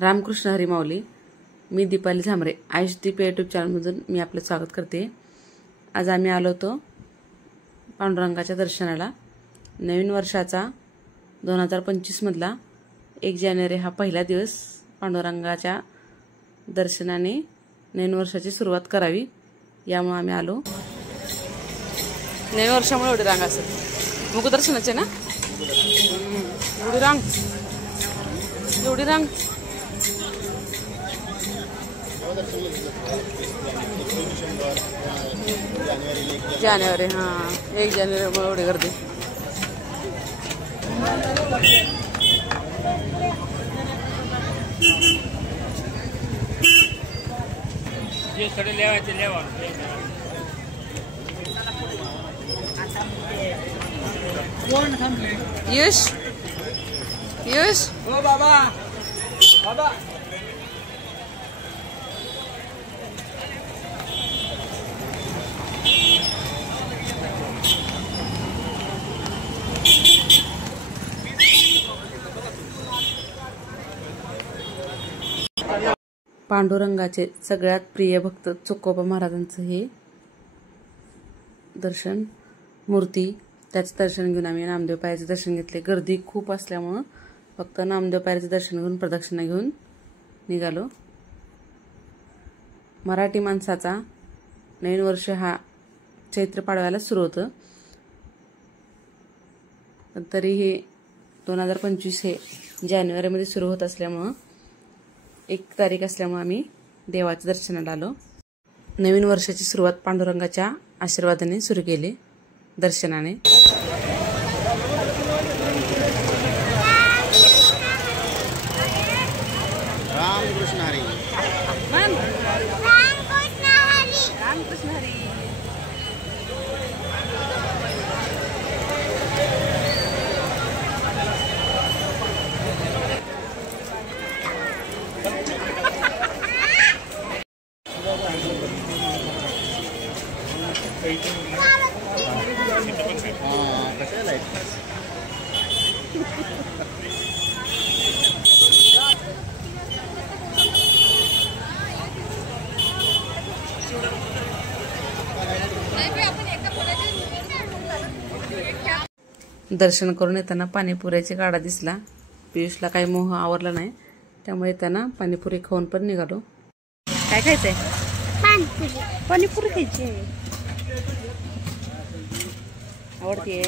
रामकृष्ण हरी माऊली. मी दीपाली झांबरे आयुष दीप YouTube चॅनलमधून मी आपलं स्वागत करते. आज आम्ही आलो होतो पांडुरंगाच्या दर्शनाला. नवीन वर्षाचा 2025 मधला 1 जानेवारी हा पहिला दिवस. पांडुरंगाच्या दर्शनाने नवीन वर्षाची सुरुवात करावी यामुळे आम्ही आलो. नवीन वर्षामुळे एवढी रांग असत. मुखदर्शनाचे ना एवढी रांग जानेवारी. हाँ 1 जानेवारी एवढी गर्दी. यश यश ओ बाबा बाबा पांडुरंगाचे सगळ्यात प्रिय भक्त चोकोबा महाराजांचं हे दर्शन मूर्ती. त्याचं दर्शन घेऊन आम्ही नामदेव पायरीचं दर्शन घेतले. गर्दी खूप असल्यामुळं फक्त नामदेव पायरीचं दर्शन घेऊन प्रदक्षिणा घेऊन निघालो. मराठी माणसाचा नवीन वर्ष हा चैत्र पाडव्याला सुरू होतं, पण तरीही 2025 हे जानेवारीमध्ये सुरू होत असल्यामुळं 1 तारीख असल्यामुळे आम्ही देवाच्या दर्शनाला आलो. नवीन वर्षाची सुरुवात पांडुरंगाच्या आशीर्वादाने सुरू केली दर्शनाने. रामकृष्ण हरी. रामकृष्ण हरी. दर्शन करून येताना पाणीपुऱ्याची गाडा दिसला. पियुषला काही मोह आवरला नाही, त्यामुळे येताना पाणीपुरी खाऊन पण निघालो. काय खायचंय? पाणीपुरी खायची आवडतीये.